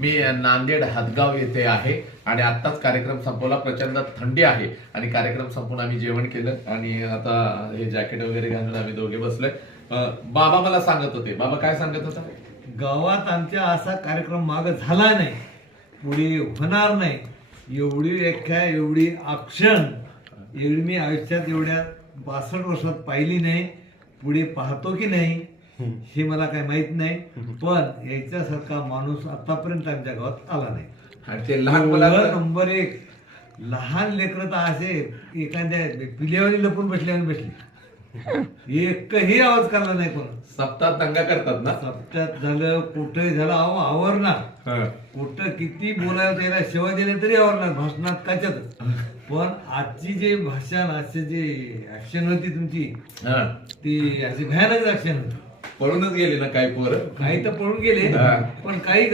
मी नांदेड हदगाव येथे आहे आणि आत्ताच कार्यक्रम संपवला. प्रचंड थंडी आहे आणि कार्यक्रम संपून आम्ही जेवण केलं आणि आता हे जॅकेट वगैरे घालून आम्ही दोघे बसलोय. बाबा मला सांगत होते. बाबा काय सांगत होता? गावात आमच्या असा कार्यक्रम माग झाला नाही, पुढे होणार नाही, एवढी व्याख्या, एवढी आक्षण एवढी मी आयुष्यात एवढ्या 62 वर्षात पाहिली नाही. पुढे पाहतो की नाही हे मला काही माहित नाही, पण याच्यासारखा माणूस आतापर्यंत आमच्या गावात आला नाही. आणि ते लहान मुलाला नंबर 1 लहान लेकरं तर असे एखाद्या पिल्यावानी लपून बसली एकही आवाज काढला नाही. कोण सप्ताह दंगा करतात ना? सप्त्यात झालं, कुठे झालं, आवरणार, कुठं किती बोलायला त्याला सेवा दिली तरी आवरणार, भाषणात काच्यात. पण आजची जे भाषण, आजची जे ऍक्शन होती तुमची, ती अशी भयानक ऍक्शन होती. पळूनच गेली ना काही पोरं. काही तर पळून गेले, पण काही